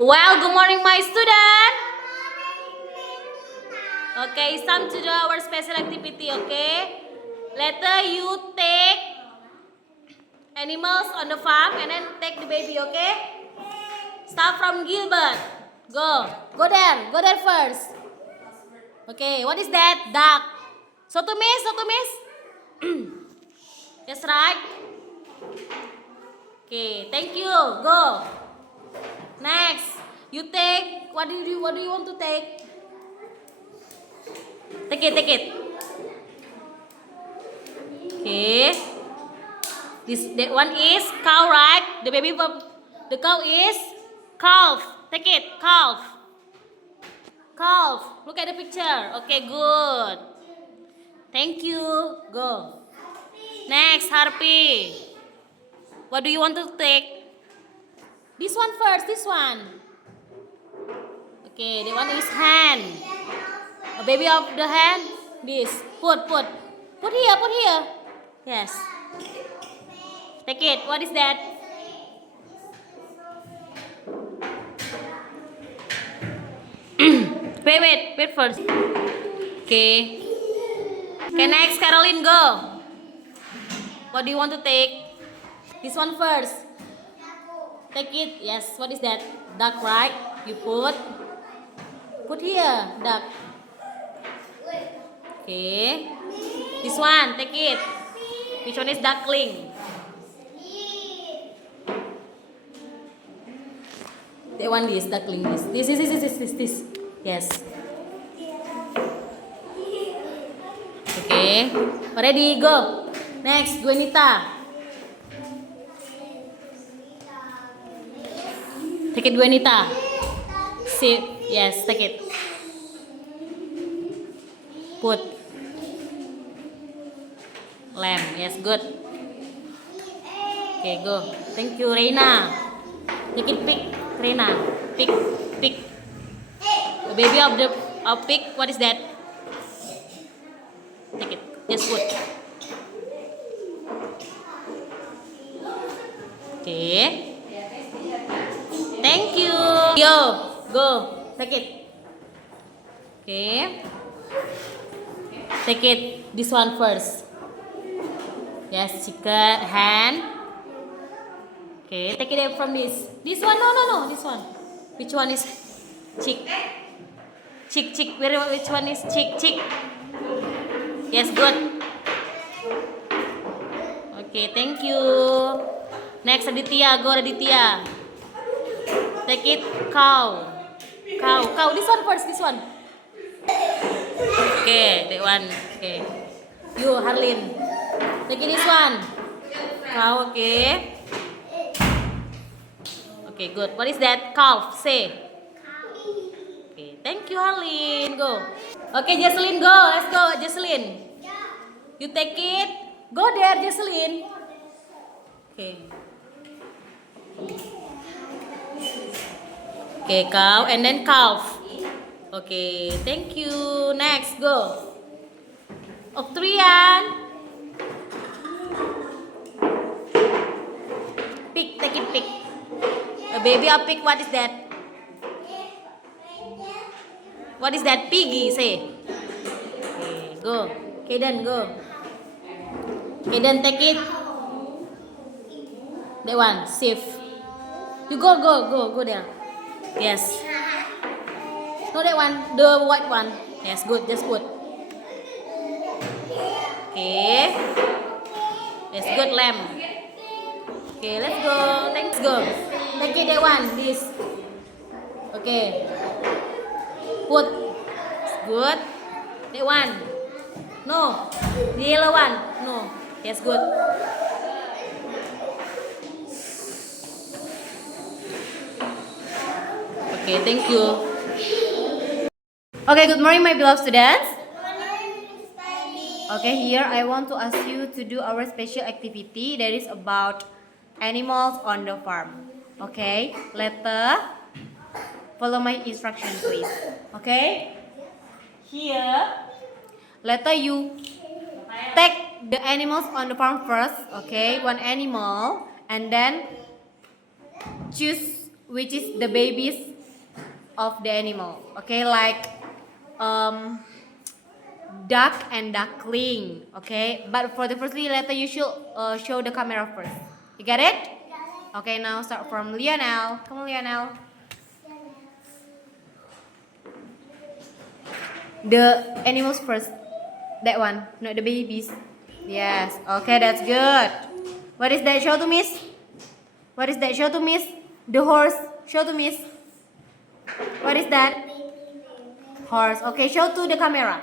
Well, good morning, my student. Okay, it's time to do our special activity. Okay, later you take animals on the farm and then take the baby. Okay, start from Gilbert. Go there first. Okay, what is that? Duck. So to miss. That's right. Okay, thank you. Go. Next, you take. What do you want to take? Take it. Okay. That one is cow, right? The cow is calf. Take it, calf. Calf. Look at the picture. Okay, good. Thank you. Go. Next, harpy. What do you want to take? This one first. This one. Okay, the one is hand. A baby of the hand. This. Put here. Put here. Yes. Take it. What is that? Wait first. Okay. Okay, next, Caroline, go. What do you want to take? This one first. Take it. Yes. What is that? Duck, right? You put here. Duck. Okay. This one. Take it. Which one is duckling? That one is duckling. This. Yes. Okay. Ready? Go. Next, Gwenita. Take it, Gwenita. Sit. Yes, take it. Put. Lamb. Yes, good. Okay, go. Thank you, Reina. Take it, pick. Reina. Pick. The baby of pig. What is that? Take it. Just put. Okay. Thank you. Go. Take it. Okay. Take it. This one first. Yes, chicken, hand. Okay, take it from this. This one, no. This one. Which one is chick? Chick. Which one is chick? Yes, good. Okay, thank you. Next, Aditya. Go, Aditya. Take it, cow. This one first. This one. Okay, that one. Okay. You, Harlin. Take it, this one. Cow, okay. Okay, good. What is that? Calf. Say. Okay, thank you, Harlin. Go. Okay, Jesselyn, go. Let's go, Jesselyn. You take it. Go there, Jesselyn. Okay. Okay, cow and then calf. Okay, thank you. Next, go. Octrian. Pig, take it, pig. A baby of pig, what is that? What is that? Piggy, say. Okay, go. Kaden, go. Kaden, take it. That one, safe. You go there. Yes. No, that one, the white one. Yes, good. Just put. Okay. Yes, good, lamb. Okay, let's go. Thanks, go. Take it, that one. This. Okay. Put. It's good. That one. No. The yellow one. No. Yes, good. Okay, thank you. Okay, good morning, my beloved students. Okay, here I want to ask you to do our special activity that is about animals on the farm. Okay, later follow my instruction, please. Okay, here later you take the animals on the farm first. Okay, one animal, and then choose which is the babies of the animal. Okay, like duck and duckling. Okay, but for the first three letter, you should show the camera first. You get it? Okay, now start from Lionel. Come on, Lionel. The animals first. That one, not the babies. Yes. Okay, that's good. What is that? Show to Miss. What is that? Show to Miss. The horse. Show to Miss. What is that? Horse. Okay, show to the camera.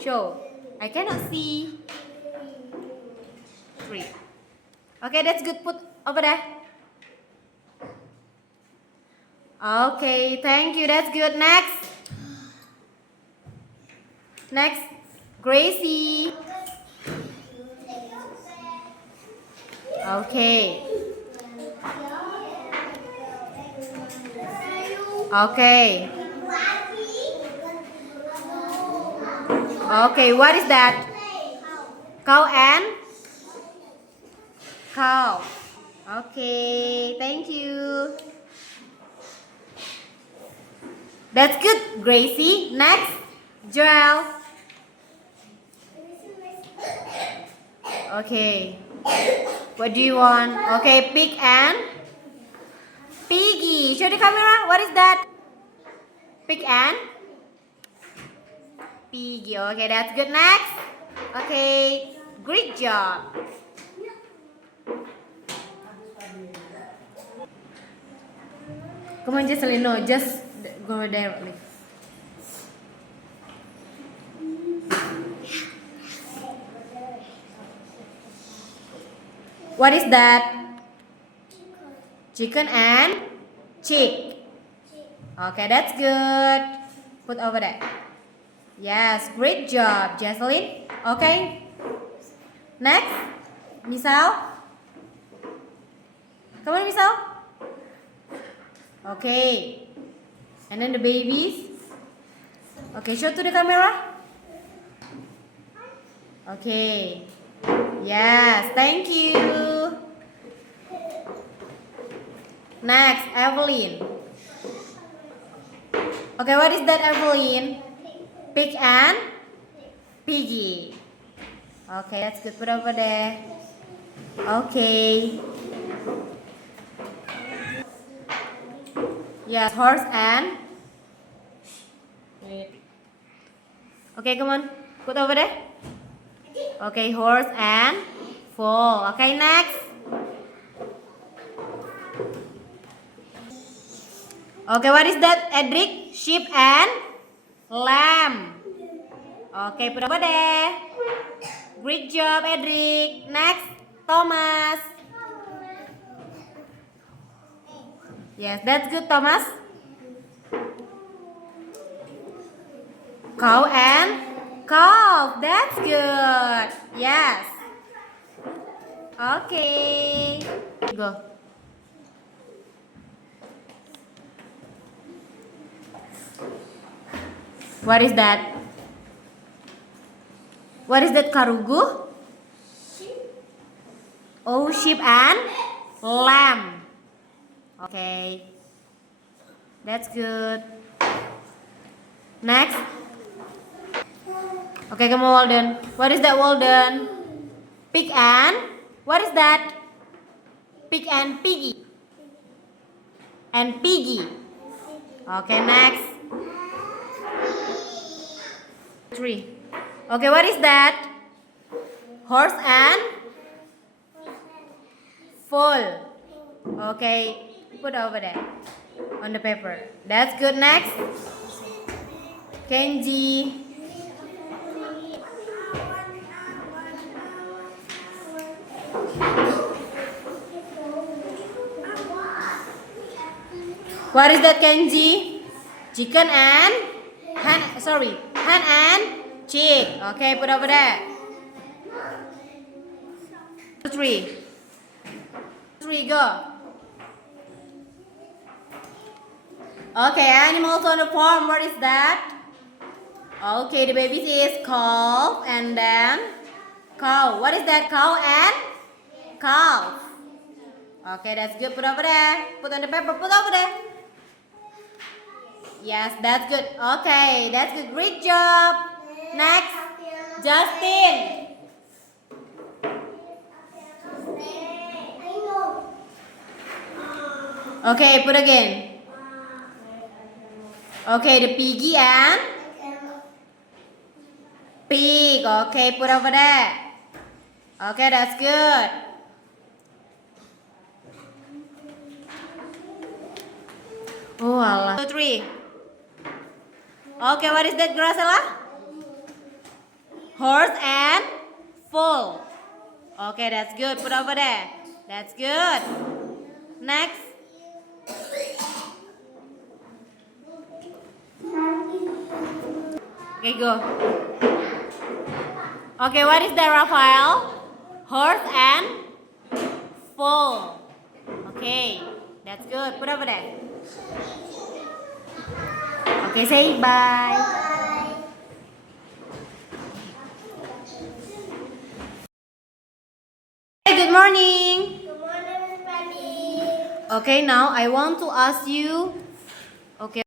Show. I cannot see. 3. Okay, that's good. Put over there. Okay, thank you. That's good. Next. Next. Gracie. Okay. Okay. Okay, what is that? Cow and cow. Okay, thank you. That's good, Gracie. Next, Joel. Okay. What do you want? Okay, pig and piggy. Show the camera. What is that? Pig and piggy. Okay, that's good. Next. Okay, great job. Come on, Jesselyn. No, just go directly. What is that? Chicken and chick. Okay, that's good. Put over there. Yes, great job, Jesselyn. Okay. Next, Misal. Come on, Misal. Okay. And then the babies. Okay, show to the camera. Okay. Yes, thank you. Next, Evelyn. Okay, what is that, Evelyn? Pig and piggy. Okay, that's good. Put over there. Okay. Yes, horse and. Okay, come on. Put over there. Okay, horse and foal. Okay, next. Okay, what is that, Edric? Sheep and lamb. Okay, put over there. Great job, Edric. Next, Thomas. Yes, that's good, Thomas. Cow and calf. That's good. Yes. Okay. Go. What is that? What is that, Karugu? Oh, sheep and lamb. Okay. That's good. Next. Okay, come on, Walden. What is that, Walden? Pig and? What is that? Pig and piggy. And piggy. Okay, next. 3. Okay, what is that? Horse and foal. Okay, put over there on the paper. That's good. Next, Kenji. What is that, Kenji? Chicken and hen. Sorry, hen and chick. Okay, put over there. 3. 3, go. Okay, animals on the farm. What is that? Okay, the baby is calf and then cow. What is that? Cow and calf. Okay, that's good. Put over there. Put on the paper. Put over there. Yes, that's good. Okay, that's good. Great job. Next, Justin. Okay, put again. Okay, the piggy and pig. Okay, put over there. Okay, that's good. Oh, Allah. 2, 3. Okay, what is that, Gracella? Horse and foal. Okay, that's good. Put over there. That's good. Next. Okay, go. Okay, what is that, Raphael? Horse and foal. Okay, that's good. Put over there. Okay, say bye. Hey, good morning. Good morning, everybody. Okay, now I want to ask you. Okay.